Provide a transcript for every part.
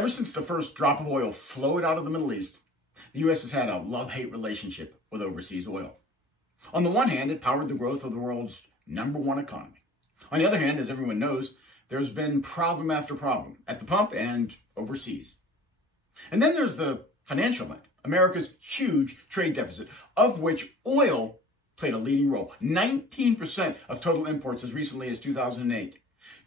Ever since the first drop of oil flowed out of the Middle East, the U.S. has had a love-hate relationship with overseas oil. On the one hand, it powered the growth of the world's #1 economy. On the other hand, as everyone knows, there's been problem after problem at the pump and overseas. And then there's the financial end, America's huge trade deficit, of which oil played a leading role. 19% of total imports as recently as 2008.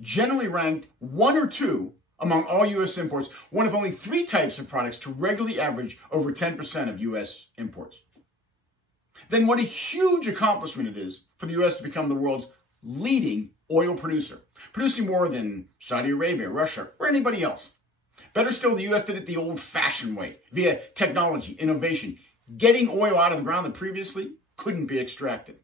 Generally ranked 1 or 2 among all U.S. imports, one of only 3 types of products to regularly average over 10% of U.S. imports. Then what a huge accomplishment it is for the U.S. to become the world's leading oil producer, producing more than Saudi Arabia, Russia, or anybody else. Better still, the U.S. did it the old-fashioned way, via technology, innovation, getting oil out of the ground that previously couldn't be extracted.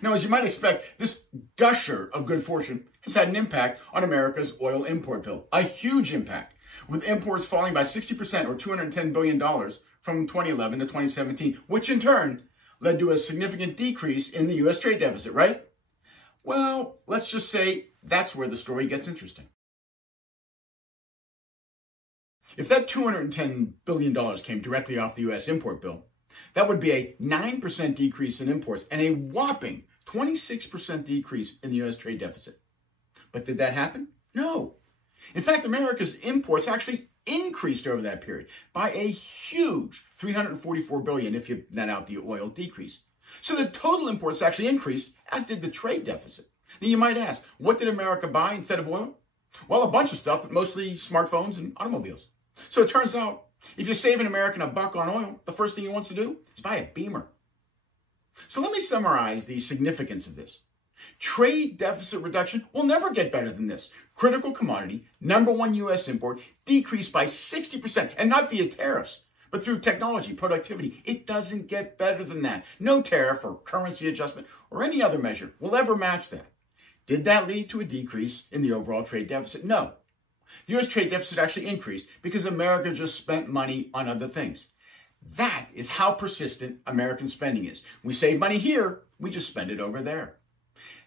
Now, as you might expect, this gusher of good fortune has had an impact on America's oil import bill, a huge impact, with imports falling by 60% or $210 billion from 2011 to 2017, which in turn led to a significant decrease in the U.S. trade deficit, right? Well, let's just say that's where the story gets interesting. If that $210 billion came directly off the U.S. import bill, that would be a 9% decrease in imports and a whopping 26% decrease in the U.S. trade deficit. But did that happen? No. In fact, America's imports actually increased over that period by a huge $344 billion if you net out the oil decrease. So the total imports actually increased, as did the trade deficit. Now you might ask, what did America buy instead of oil? Well, a bunch of stuff, but mostly smartphones and automobiles. So it turns out, if you save an American $1 on oil, the first thing he wants to do is buy a Beamer. So let me summarize the significance of this. Trade deficit reduction will never get better than this. Critical commodity, #1 U.S. import, decreased by 60%, and not via tariffs, but through technology, productivity. It doesn't get better than that. No tariff or currency adjustment or any other measure will ever match that. Did that lead to a decrease in the overall trade deficit? No. The U.S. trade deficit actually increased because America just spent money on other things. That is how persistent American spending is. We save money here, we just spend it over there.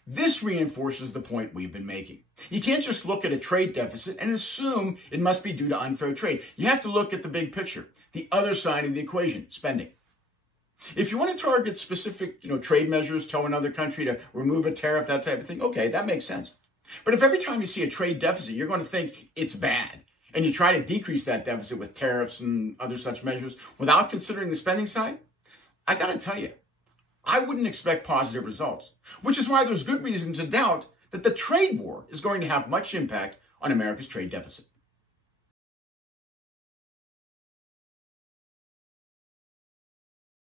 This reinforces the point we've been making. You can't just look at a trade deficit and assume it must be due to unfair trade. You have to look at the big picture, the other side of the equation, spending. If you want to target specific, trade measures, tell another country to remove a tariff, that type of thing, okay, that makes sense. But if every time you see a trade deficit, you're going to think it's bad, and you try to decrease that deficit with tariffs and other such measures without considering the spending side, I got to tell you, I wouldn't expect positive results, which is why there's good reason to doubt that the trade war is going to have much impact on America's trade deficit.